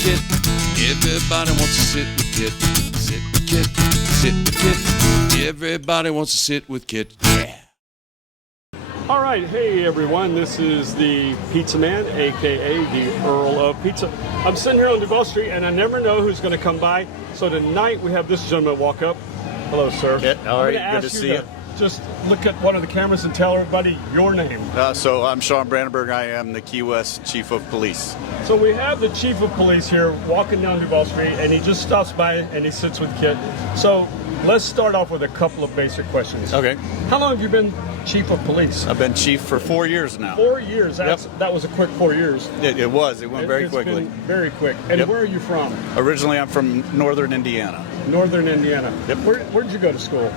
Kit. Everybody wants to sit with Kit. Sit with Kit. Sit with Kit. Everybody wants to sit with Kit. Yeah. All right, hey everyone, this is the Pizzaman, aka the Earl of Pizza. I'm sitting here on Duval Street and I never know who's going to come by. So tonight we have this gentleman walk up. Hello, sir. Yeah, all right, good to see you. Just look at one of the cameras and tell everybody your name. So I'm Sean Brandenburg. I am the Key West Chief of Police. So we have the Chief of Police here walking down Duval Street and he just stops by and he sits with Kit. So let's start off with a couple of basic questions. Okay. How long have you been Chief of Police? I've been Chief for 4 years now. 4 years. That was a quick 4 years. It was. It went very It's quickly. been very quick. And where are you from? Originally, I'm from northern Indiana. Northern Indiana. Yep. Where did you go to school?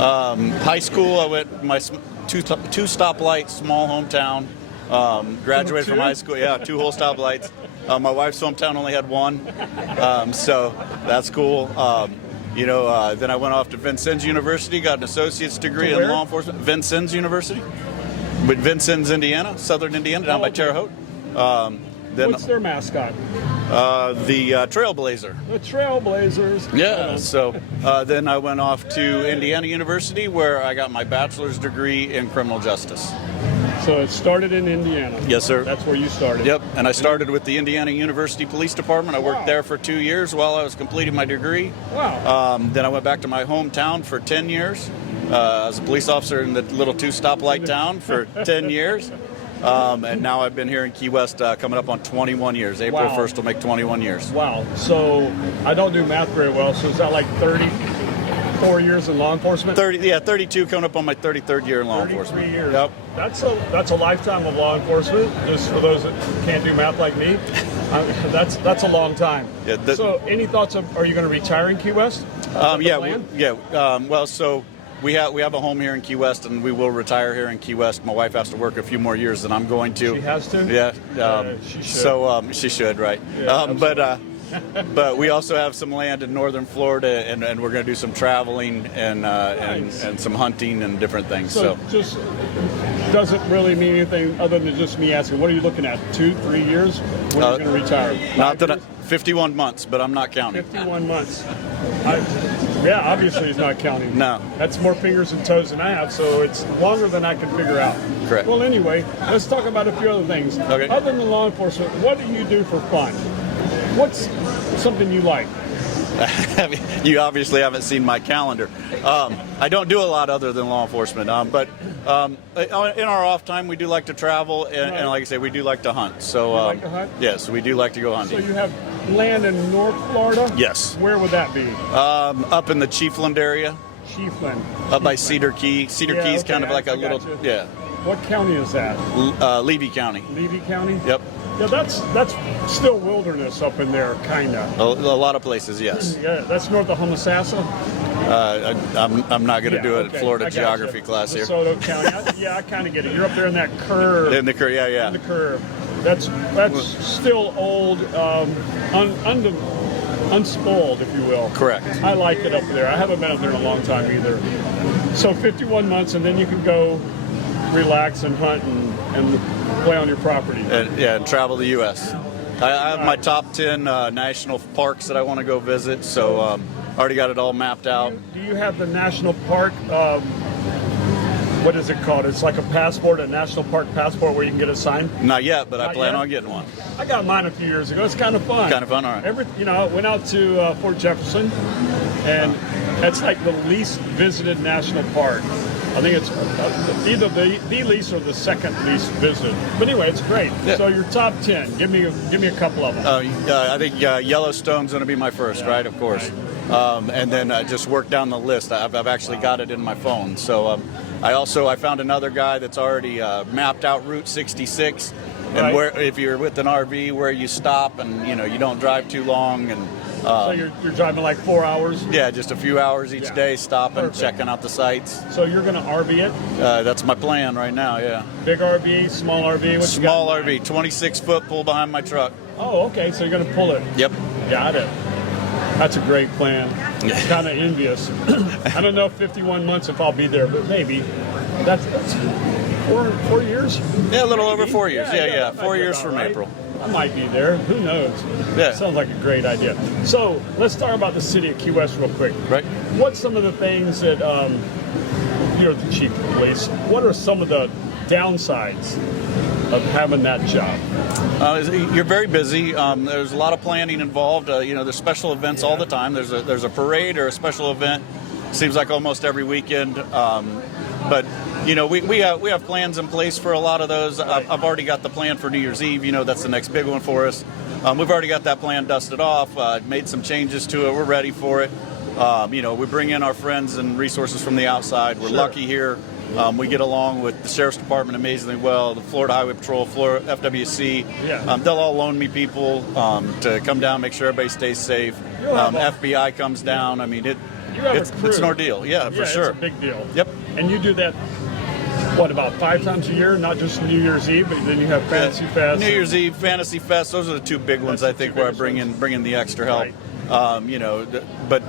High school, I went my two stoplight, small hometown. Graduated from high school. Yeah, 2 whole stoplights. My wife's hometown only had 1, so that's cool. Then I went off to Vincennes University, got an associate's degree in law enforcement. Vincennes University, with Vincennes, Indiana, southern Indiana, down by Terre Haute. What's their mascot? The Trailblazer. The Trailblazers. Yeah. So then I went off to Indiana University, where I got my bachelor's degree in criminal justice. So it started in Indiana. Yes, sir. That's where you started. Yep, and I started with the Indiana University Police Department. I worked there for 2 years while I was completing my degree. Wow. Then I went back to my hometown for 10 years. I was a police officer in the little 2-stoplight town for 10 years. And now I've been here in Key West coming up on 21 years. April 1st will make 21 years. Wow. So I don't do math very well, so is that like 34 years in law enforcement? 32, coming up on my 33rd year in law 33 enforcement. years. Yep. That's a lifetime of law enforcement. Just for those that can't do math like me, that's a long time. Yeah, so any thoughts of, are you going to retire in Key West? So we have a home here in Key West, and we will retire here in Key West. My wife has to work a few more years than I'm going to. She has to? Yeah. She should. So she should, right? Yeah, but we also have some land in northern Florida, and we're going to do some traveling and some hunting and different things. So just doesn't really mean anything other than just me asking, what are you looking at, 2-3 years? When are you going to retire? Not that 51 months, but I'm not counting. 51 months. Obviously he's not counting. No. That's more fingers and toes than I have, so it's longer than I can figure out. Correct. Well, anyway, let's talk about a few other things. Okay. Other than law enforcement, what do you do for fun? What's something you like? You obviously haven't seen my calendar. I don't do a lot other than law enforcement, but in our off time we do like to travel, and like I say, we do like to hunt. So you like to hunt? Yes, we do like to go hunting. So you have land in North Florida? Yes. Where would that be? Up in the Chiefland area. Chiefland. Up by Cedar Key. Cedar Key is kind of like a little, you. What county is that? Levy County. Levy County? Yep. Yeah, that's still wilderness up in there, kind of. A lot of places, yes. Yeah, that's north of Homosassa. I'm not going to do a Florida geography class here. DeSoto County. I kind of get it. You're up there in that curve. In the curve, yeah. In the curve. That's still old, unspoiled, if you will. Correct. I like it up there. I haven't been up there in a long time either. So 51 months, and then you can go relax and hunt and play on your property. And travel the U.S. I have my top 10 national parks that I want to go visit, so already got it all mapped out. Do you have the national park, what is it called? It's like a passport, a national park passport where you can get a sign? Not yet, but I plan on getting one. I got mine a few years ago. It's kind of fun. Kind of fun, all right. I went out to Fort Jefferson, and it's like the least visited national park. I think it's either the least or the second least visited. But anyway, it's great. Yeah. So your top 10, give me a couple of them. I think Yellowstone's going to be my first, right? Of course. Right. And then just work down the list. I've actually got it in my phone. So I found another guy that's already mapped out Route 66, and where if you're with an RV, where you stop and you don't drive too long and. So you're driving like 4 hours? Yeah, just a few hours each day, stopping, checking out the sites. So you're going to RV it? That's my plan right now, yeah. Big RV, small RV? Small RV, 26-foot, pull behind my truck. Oh, okay, so you're going to pull it? Yep. Got it. That's a great plan. Kind of envious. I don't know 51 months if I'll be there, but maybe. That's 4 years? Yeah, a little over 4 years. Yeah. 4 years from April. I might be there. Who knows? Yeah. Sounds like a great idea. So let's talk about the city of Key West real quick. Right. What's some of the things that you're the chief of police? What are some of the downsides of having that job? You're very busy. There's a lot of planning involved. There's special events all the time. There's a parade or a special event. Seems like almost every weekend. But we have plans in place for a lot of those. I've already got the plan for New Year's Eve. That's the next big one for us. We've already got that plan dusted off. Made some changes to it. We're ready for it. We bring in our friends and resources from the outside. We're lucky here. We get along with the Sheriff's Department amazingly well, the Florida Highway Patrol, Florida FWC. Yeah. They'll all loan me people to come down, make sure everybody stays safe. FBI comes down. I mean, it's an ordeal. Yeah, for sure. It's a big deal. Yep. And you do that, about 5 times a year? Not just New Year's Eve, but then you have Fantasy Fest. New Year's Eve, Fantasy Fest. Those are the two big ones, I think, where I bring in the extra help. Right. But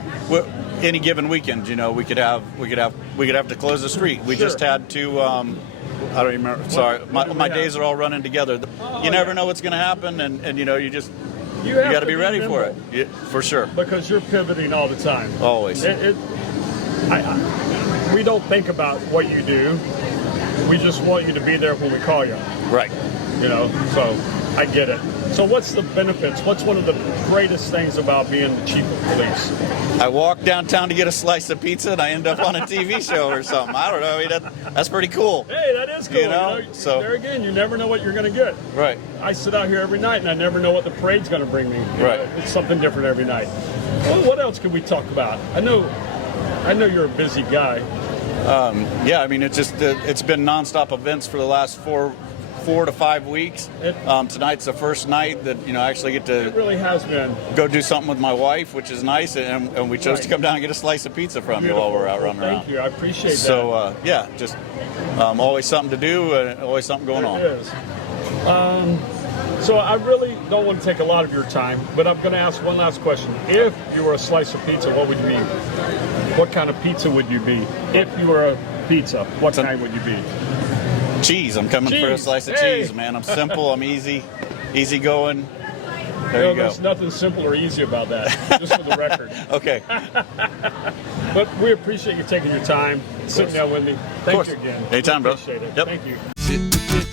any given weekend, we could have to close the street. We just had to. I don't even remember. Sorry, my days are all running together. You never know what's going to happen, and you got to be ready for it. Yeah, for sure. Because you're pivoting all the time. Always. We don't think about what you do. We just want you to be there when we call you. Right. So I get it. So what's the benefits? What's one of the greatest things about being the chief of police? I walk downtown to get a slice of pizza and I end up on a TV show or something. I don't know. I mean, that's pretty cool. Hey, that is cool. So there again, you never know what you're going to get. Right. I sit out here every night and I never know what the parade's going to bring me. Right. It's something different every night. Well, what else can we talk about? I know you're a busy guy. Yeah, I mean, it's been nonstop events for the last four to 5 weeks. Tonight's the first night that I actually get to. It really has been. Go do something with my wife, which is nice, and we chose to come down and get a slice of pizza from you while we're out running around. Thank you, I appreciate that. So just always something to do, and always something going on. It is. So I really don't want to take a lot of your time, but I'm going to ask one last question. If you were a slice of pizza, what would you be? What kind of pizza would you be? If you were a pizza, what kind would you be? Cheese. I'm coming for a slice of cheese, man. I'm simple. I'm easy going. There you go. There's nothing simple or easy about that, just for the record. Okay. But we appreciate you taking your time, sitting down with me. Thank you again. Anytime, bro. Appreciate it. Yep. Thank you. Sit with Kit.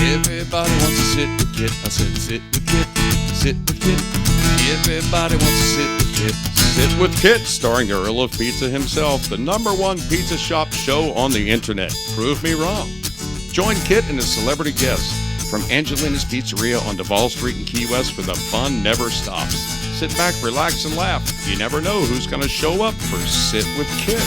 Everybody wants to sit with Kit. I said sit with Kit. Sit with Kit. Everybody wants to sit with Kit. Sit with Kit, starring the Earl of Pizza himself, the #1 pizza shop show on the internet. Prove me wrong. Join Kit and his celebrity guests from Angelina's Pizzeria on Duval Street in Key West, where the fun never stops. Sit back, relax, and laugh. You never know who's going to show up for Sit with Kit.